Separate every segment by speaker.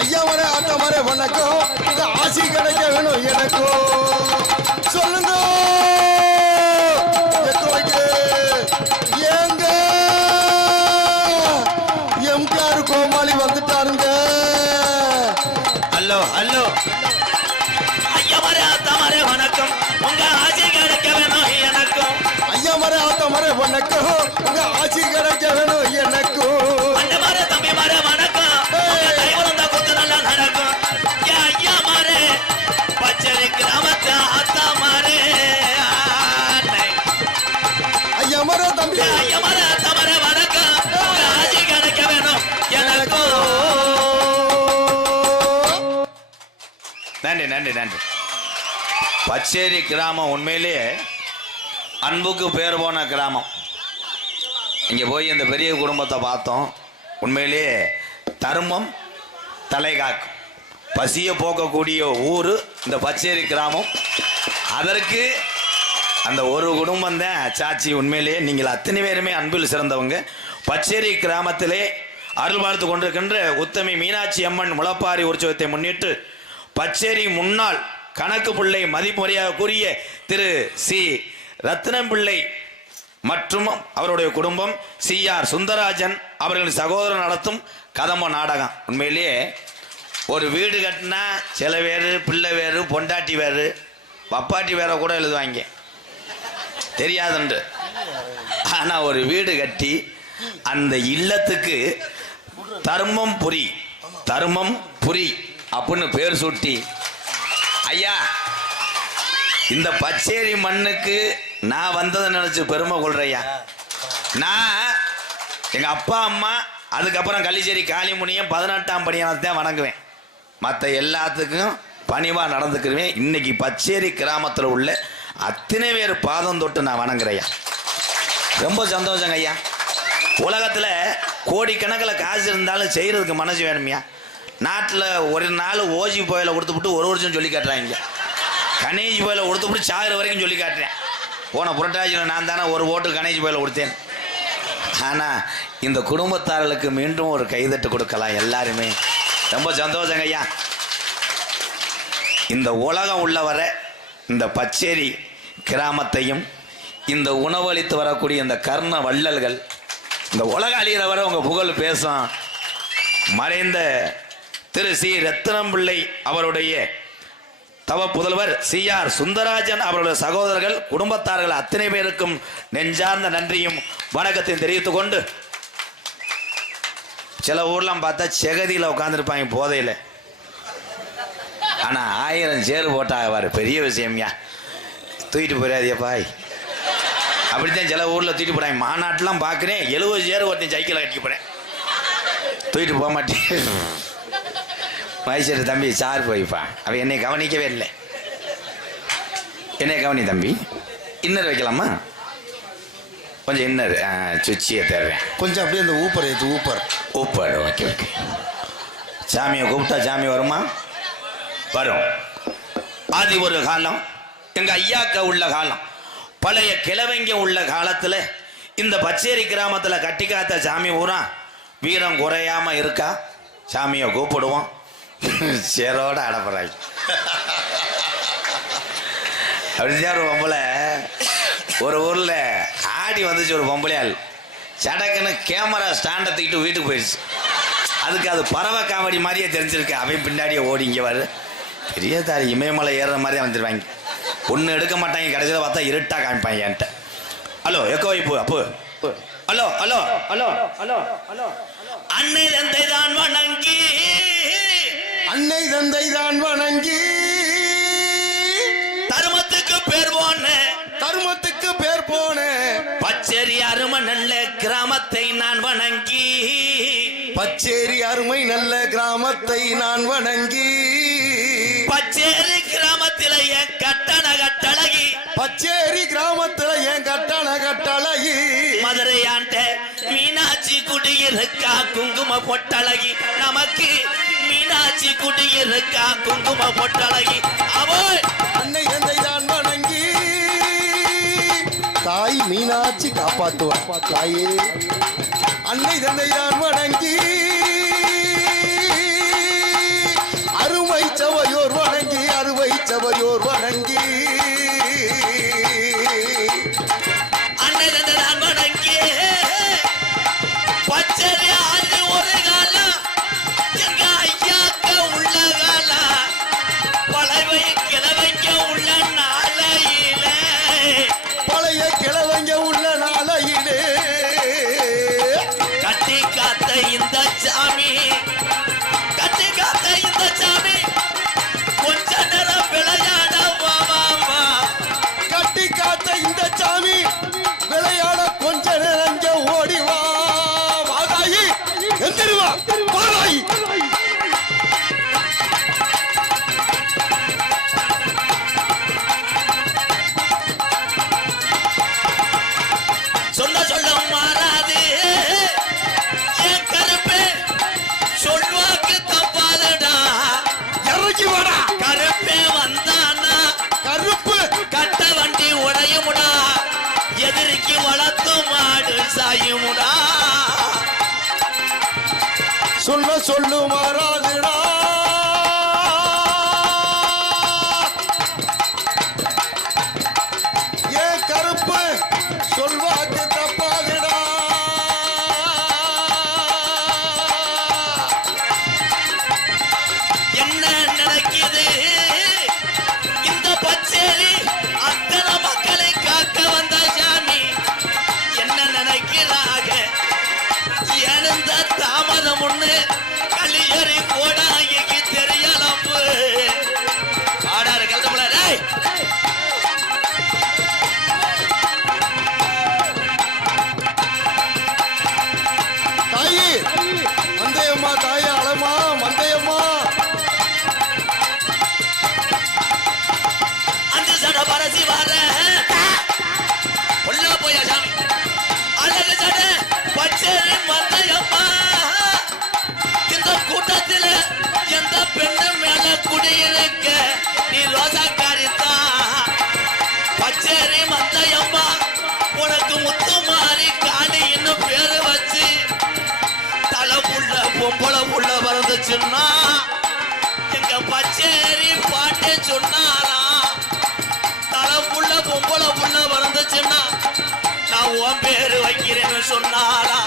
Speaker 1: ஐயா வர ஆத்த மர வணக்கம். இந்த ஆசி கிடைக்க வேணும் எனக்கும் சொல்லுங்க. ஏங்க. எம்கேஆர் கோமாளி வந்துட்டாருங்க.
Speaker 2: Hello hello. ஐயா மரே மரே வணக்கம். உங்க ஆசை கிடைக்க வேணும் எனக்கும்
Speaker 1: ஐயா மர ஆத்த மர வணக்கம் ஆசி கிடைக்க வேணும் எனக்கும்
Speaker 2: மரே தம்பி மரே நன்றி. பச்சேரி கிராமம் உண்மையிலேயே அன்புக்கு பேர் போன கிராமம். இங்கே போய் இந்த பெரிய குடும்பத்தை பார்த்தோம். உண்மையிலேயே தர்மம் தலை காக்கும். பசியை போக்கக்கூடிய ஊர் இந்த பச்சேரி கிராமம். அதற்கு அந்த ஒரு குடும்பம் தான் சாட்சி உண்மையிலேயே. நீங்கள் அத்தனை பேருமே அன்பில் சிறந்தவங்க. பச்சேரி கிராமத்திலே அருள் வாழ்த்து கொண்டிருக்கின்ற உத்தமி மீனாட்சி அம்மன் முளப்பாரி உற்சவத்தை முன்னிட்டு பச்சேரி முன்னாள் கணக்கு பிள்ளை மதிப்புரையாக கூறிய திரு சி. ரத்னம் பிள்ளை மற்றும் அவருடைய குடும்பம் சி. ஆர். சுந்தராஜன் அவர்களின் சகோதரர் நடத்தும் கதம்ப நாடகம். உண்மையிலேயே ஒரு வீடு கட்டினா சில பேர் பிள்ளை வேறு பொண்டாட்டி வேறு பப்பாட்டி வேற கூட எழுதுவாங்க. தெரியாதுண்டு. ஆனால் ஒரு வீடு கட்டி அந்த இல்லத்துக்கு தர்மம் புரி தர்மம் புரி அப்படின்னு பேர் சுட்டி. ஐயா இந்த பச்சேரி மண்ணுக்கு நான் வந்ததை நினைச்சு பெருமை கொள்றையா நான் எங்க அப்பா அம்மா அதுக்கப்புறம் கள்ளிச்சேரி காளிமுனியம் பதினெட்டாம் படியானத்தான் வணங்குவேன். மற்ற எல்லாத்துக்கும் பணிவா நடந்துக்குவேன் இன்னைக்கு பச்சேரி கிராமத்தில் உள்ள அத்தனை பேர் பாதம் தொட்டு நான் வணங்குறையா ரொம்ப சந்தோஷங்க ஐயா. உலகத்தில் கோடிக்கணக்கில் காசு இருந்தாலும் செய்கிறதுக்கு மனசு வேணுமையா. நாட்டில் ஒரு நாள் ஓஜி புயலை கொடுத்துப்புட்டு ஒரு வருஷம் சொல்லி காட்டுறாங்க கணேஷ் புயலை கொடுத்துப்புட்டு சாகிற வரைக்கும் சொல்லி காட்டுறேன். போன புரட்டாசியில் நான் தானே ஒரு ஓட்டு கணேஷ் புயலை கொடுத்தேன் ஆனால் இந்த குடும்பத்தார்களுக்கு மீண்டும் ஒரு கைதட்டு கொடுக்கலாம் எல்லாருமே. ரொம்ப சந்தோஷங்க ஐயா. இந்த உலகம் உள்ள வர இந்த பச்சேரி கிராமத்தையும் இந்த உணவளித்து வரக்கூடிய இந்த கர்ண வள்ளல்கள் இந்த உலக அழியிற வர உங்கள் புகழ் பேசும். மறைந்த திரு சி. ரத்னம் பிள்ளை அவருடைய தவ புதல்வர் சி. ஆர். சுந்தராஜன் அவருடைய சகோதரர்கள் குடும்பத்தார்கள் அத்தனை பேருக்கும் நெஞ்சார்ந்த நன்றியும் வணக்கத்தையும் தெரிவித்துக் கொண்டு சில ஊர்லாம் பார்த்தா செகதியில் உட்காந்துருப்பாங்க போதையில். ஆனால் ஆயிரம் சேர் போட்டா வர பெரிய விஷயம்யா தூக்கிட்டு போயிடாதியப்பாய் அப்படித்தான் சில ஊரில் தூக்கிட்டு போகிறாங்க மாநாட்டெலாம் பார்க்குறேன் எழுபது சேர் ஒருத்தன் சைக்கிளை கட்டி போகிறேன் தூக்கிட்டு போக மாட்டேன். வயசு தம்பி சார் போய்ப்பான் அவன் என்னை கவனிக்கவே இல்லை. என்னை கவனி தம்பி. இன்னர் வைக்கலாமா? கொஞ்சம் இன்னர் சுச்சியை தர்றேன்.
Speaker 1: கொஞ்சம் அப்படியே அந்த ஊப்பர் ஏத்து ஊப்பர்.
Speaker 2: ஊப்பாடு ஓகே ஓகே. சாமியை கூப்பிட்டா சாமி வருமா? வரும். ஆதி ஒரு காலம் எங்க ஐயாக்க உள்ள காலம். பழைய கிழவங்க உள்ள காலத்துல இந்த பச்சேரி கிராமத்துல கட்டி காத்த சாமி ஊரா? வீரம் குறையாம இருக்கா? சாமியை கூப்பிடுவோம். சேரோட அடப்புறாங்க அப்படிதான் ஒரு பொம்பளை ஒரு ஊர்ல ஆடி வந்துச்சு ஒரு பொம்பளையாள். சடக்குன்னு கேமரா ஸ்டாண்டை தூக்கிட்டு வீட்டுக்கு போயிடுச்சு அதுக்கு அது பறவை காமெடி மாதிரியே தெரிஞ்சிருக்கு. அவன் பின்னாடியே ஓடி இங்கே வரு. பெரிய தாரி இமயமலை ஏறுற மாதிரி வந்துடுவாங்க ஒன்று எடுக்க மாட்டாங்க. கடைசியில் பார்த்தா இருட்டாக காமிப்பாங்க என்கிட்ட. ஹலோ எக்கோ இப்போ அப்போ. Hello hello hello. Hello hello அண்ணன் தந்தை தான் வணங்கி
Speaker 1: அன்னை தந்தை தான் வணங்கி.
Speaker 2: தருமத்துக்கு பேர் போன.
Speaker 1: தருமத்துக்கு பேர் போன.
Speaker 2: பச்சேரி அரும நல்ல கிராமத்தை நான் வணங்கி.
Speaker 1: பச்சேரி அருமை நல்ல கிராமத்தை நான் வணங்கி.
Speaker 2: பச்சேரி குடியிருக்கா குங்கும பொட்டழகி. நமக்கு மீனாட்சி குடியிருக்கா குங்கும பொட்டழகி. அவள்
Speaker 1: அன்னை தந்தை தான் வணங்கி தாய் மீனாட்சி காப்பாத்துவார். தாயே. அன்னை தந்தை தான் வணங்கி
Speaker 2: ஆக்கி வளர்த்து மாடு சாயுமுடா. சொல்ல சொல்லு மாறாதுடா சொன்னா எங்க பச்சேரி பாட்டு சொன்னாலாம் தலை புள்ள பொம்பளை புள்ள வளர்ந்துச்சுன்னா நான் உன் பேரு வைக்கிறேன்னு சொன்னாலா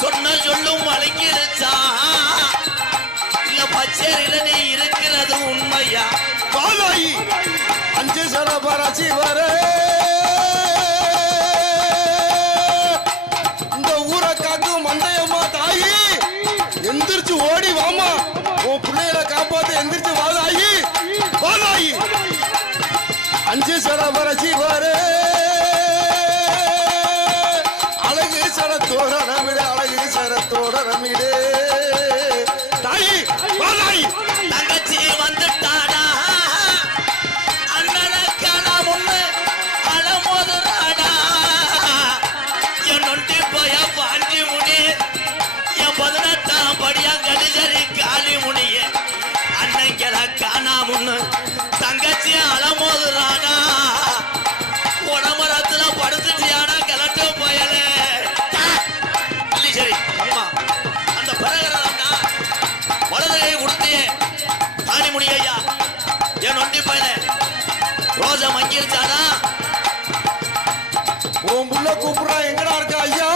Speaker 2: சொன்ன சொல்லும் வளைக்கிருச்சா இல்ல பச்சேரியில நீ இருக்கிறது உண்மையா?
Speaker 1: பாலாயி அஞ்சு சரபரசி வரே பரசி வரு அழகு சரத்தோட நமிடு அழகு சரத்தோட நமிடு
Speaker 2: சந்தோஷம் அங்கிருச்சானா
Speaker 1: உன் புள்ள கூப்பிடுறா எங்கடா இருக்க ஐயா?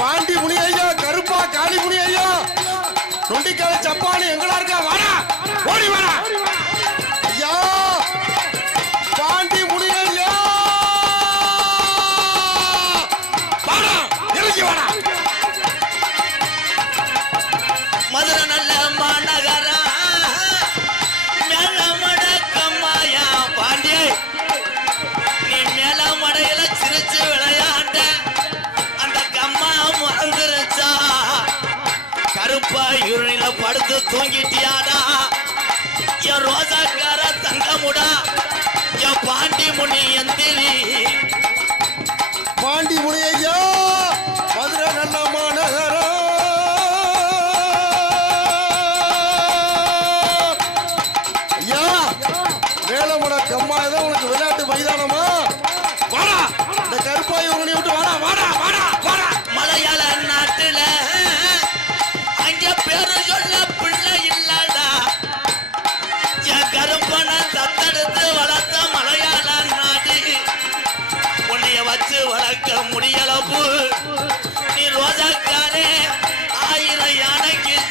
Speaker 1: பாண்டி முனி ஐயா கருப்பா காளி முனி ஐயா நொண்டிக்கால சப்பானி எங்கடா இருக்கா? வாடா!
Speaker 2: தூங்கிட்டியாடா? என் ரோசாக்கார தங்கமுடா என் பாண்டி முனி எந்திரி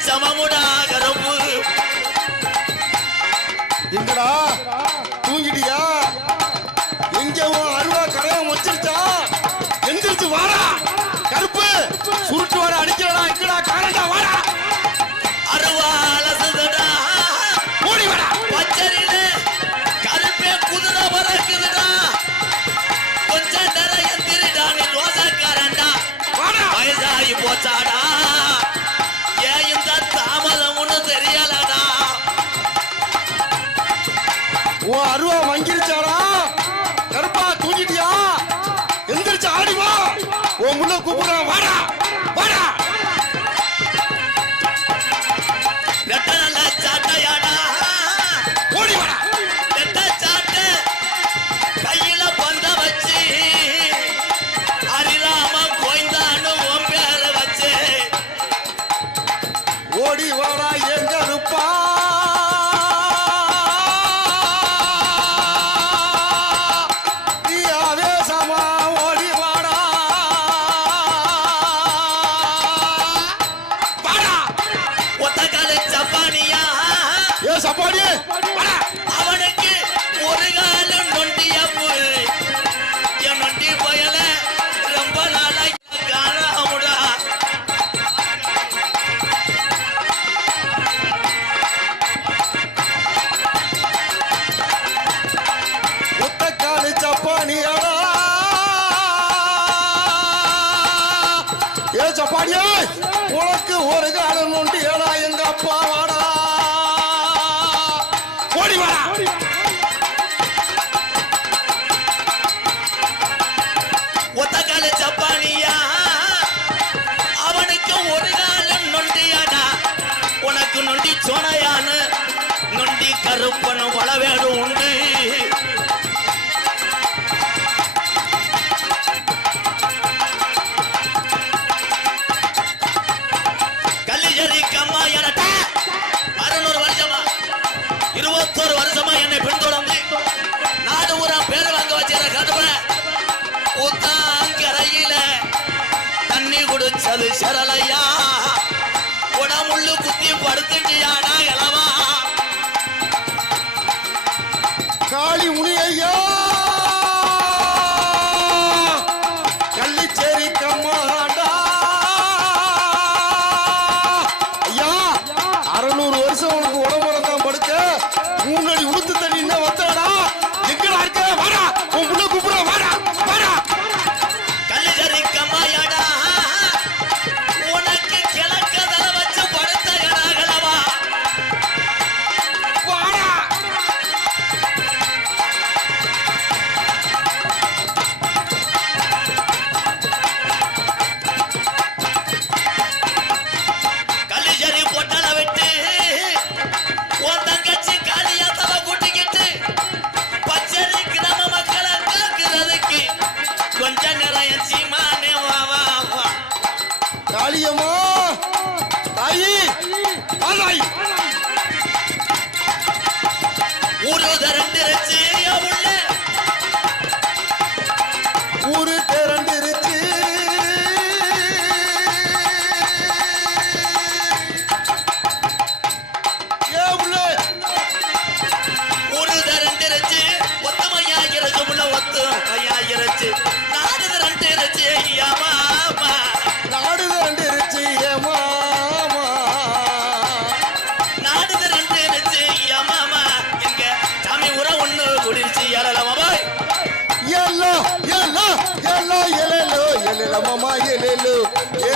Speaker 1: సమముడా 구분을 நொண்டி சோனையானு நொண்டி கருப்பனு வளவேடு உண்டு. கல்லிஜரி கம்மா எனட்ட அறுநூறு வருஷமா? இருபத்தோரு வருஷமா என்னை பின்தொடர்ந்து நாடு ஊரா பேர் வாங்க வச்சிருக்க கடுப்ப ஊத்தாங்கரையில தண்ணி குடிச்சது சரளையா. படுத்துட்டியாடா எல்லாம்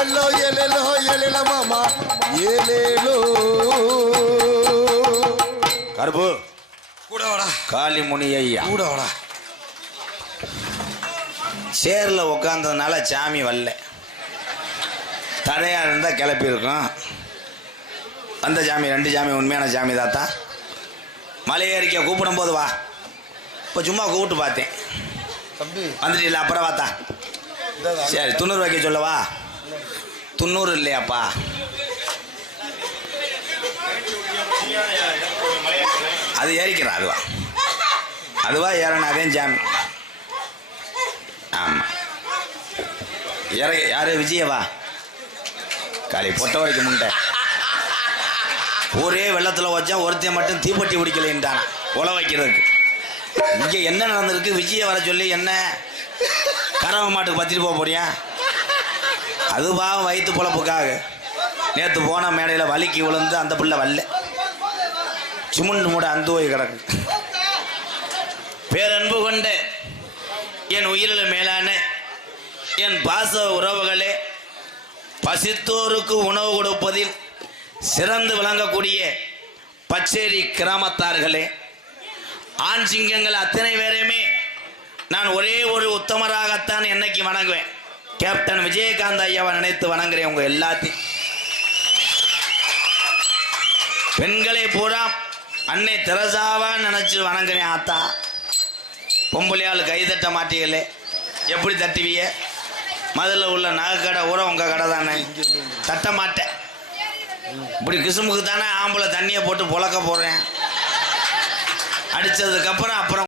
Speaker 3: எல்லோ எலெலோ எலெல மாமா எலெலோ
Speaker 2: கருப்பு.
Speaker 3: கூட வாடா.
Speaker 2: காளிமுனி ஐயா.
Speaker 3: கூட வாடா.
Speaker 2: சேர்ல உட்காந்ததுனால சாமி வரல. தடையா இருந்தா கிளப்பி இருக்கும் அந்த சாமி ரெண்டு சாமி உண்மையான சாமி தாத்தா. மலை ஏறிக்க கூப்பிடும் போது வா. இப்போ சும்மா கூப்பிட்டு பார்த்தேன்.
Speaker 3: தம்பி.
Speaker 2: வந்துட்டு அப்புறம் வாத்தா. சரி துண்ணூறு வைக்க சொல்லவா துண்ணூறு இல்லையாப்பா? அது ஏறிக்கிறேன் அதுவா. அதுவா ஏறணும் அதே ஜாமி ஆமாம் ஏற யார் விஜயவா? காலி பொட்ட வரைக்கும் முண்டை. ஊரே வெள்ளத்தில் வச்சா ஒருத்தையும் மட்டும் தீப்பட்டி பிடிக்கலைன்ட்டானா உல வைக்கிறதுக்கு. இங்கே என்ன நடந்திருக்கு? விஜய வர சொல்லி என்ன? கரவை மாட்டுக்கு பத்திட்டு போக போறியா? அது பாவம் வயிற்று பொழப்புக்காக. நேற்று போன மேடையில் வலிக்கு விழுந்து அந்த பிள்ளை வரல. சுமுண்டு மூட அந்த போய் கிடக்கு. பேரன்பு கொண்ட என் உயிரில் மேலான என் பாச உறவுகளே பசித்தோருக்கு உணவு கொடுப்பதில் சிறந்து விளங்கக்கூடிய பச்சேரி கிராமத்தார்களே ஆண் சிங்கங்கள் அத்தனை பேரையுமே நான் ஒரே ஒரு உத்தமராகத்தான் என்னைக்கு வணங்குவேன். கேப்டன் விஜயகாந்த் ஐயாவை நினைத்து வணங்குறேன் உங்க எல்லாத்தையும். பெண்களை பூரா அன்னை தெரசாவா நினைச்சு வணங்குறேன் ஆத்தா. பொம்பளையாள் கை தட்ட மாட்டீங்களே. எப்படி தட்டுவிய மதுல உள்ள நகை கடை ஊற உங்க கடை தானே? தட்ட மாட்டேன். இப்படி கிசுமுக்கு தானே ஆம்பளை தண்ணியை போட்டு புழக்க போறேன். அடிச்சதுக்கு அப்புறம் அப்புறம்